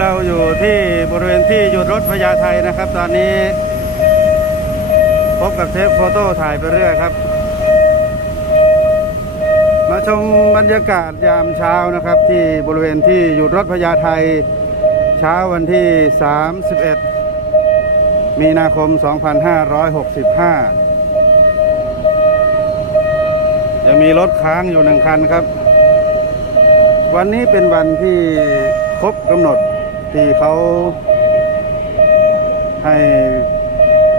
เราอยู่ที่บริเวณที่หยุดรถพญาไทนะครับ ตอนนี้ พบกับเทปโฟโต้ถ่ายไปเรื่อยครับ มาชมบรรยากาศยามเช้านะครับ ที่บริเวณที่หยุดรถพญาไทเช้าวันที่ 31 มีนาคม 2565 ยังมีรถค้างอยู่หนึ่งคันครับวันนี้เป็นวันที่ครบกำหนด ที่เขาให้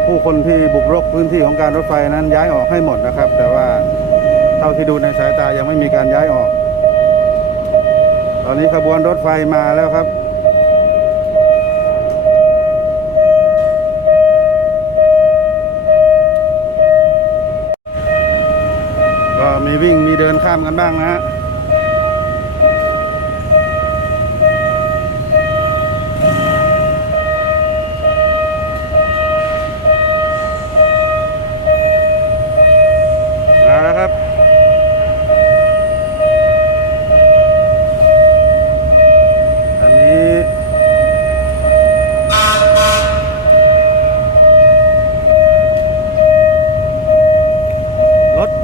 ผู้คนที่บุกรุกพื้นที่ของการรถไฟนั้นย้ายออกให้หมดนะครับ แต่ว่าเท่าที่ดูในสายตายังไม่มีการย้ายออก ตอนนี้ขบวนรถไฟมาแล้วครับก็มีวิ่งมีเดินข้ามกันบ้างนะฮะ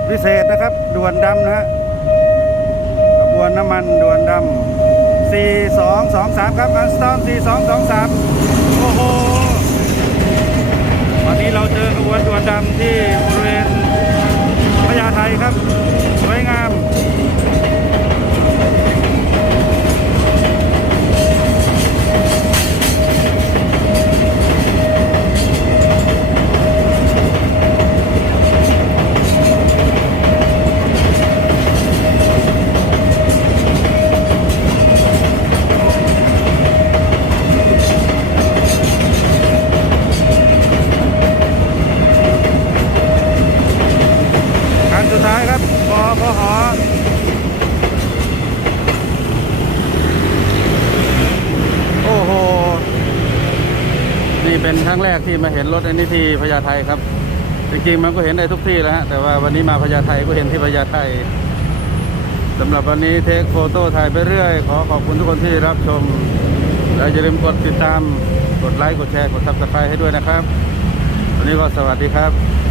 พิเศษนะครับด่วนดำนะฮะขบวนน้ำมันด่วนดำ4223 ครับอันสตอม4223 โอ้โหวันนี้เราเจอขบวนด่วนดำที่บริเวณพญาไทครับ สวยงาม คันสุดท้ายครับปอพหโอ้โห นี่เป็นครั้งแรกที่มาเห็นรถอันนี้ที่พญาไทครับ จริงๆมันก็เห็นได้ทุกที่แล้วฮะแต่ว่าวันนี้มาพญาไทก็เห็นที่พญาไทสำหรับวันนี้เทคโฟโต้ถ่ายไปเรื่อย ขอขอบคุณทุกคนที่รับชม และอย่าลืมกดติดตาม กดไลค์ กดแชร์ กดซับสไครต์ให้ด้วยนะครับ วันนี้ก็สวัสดีครับ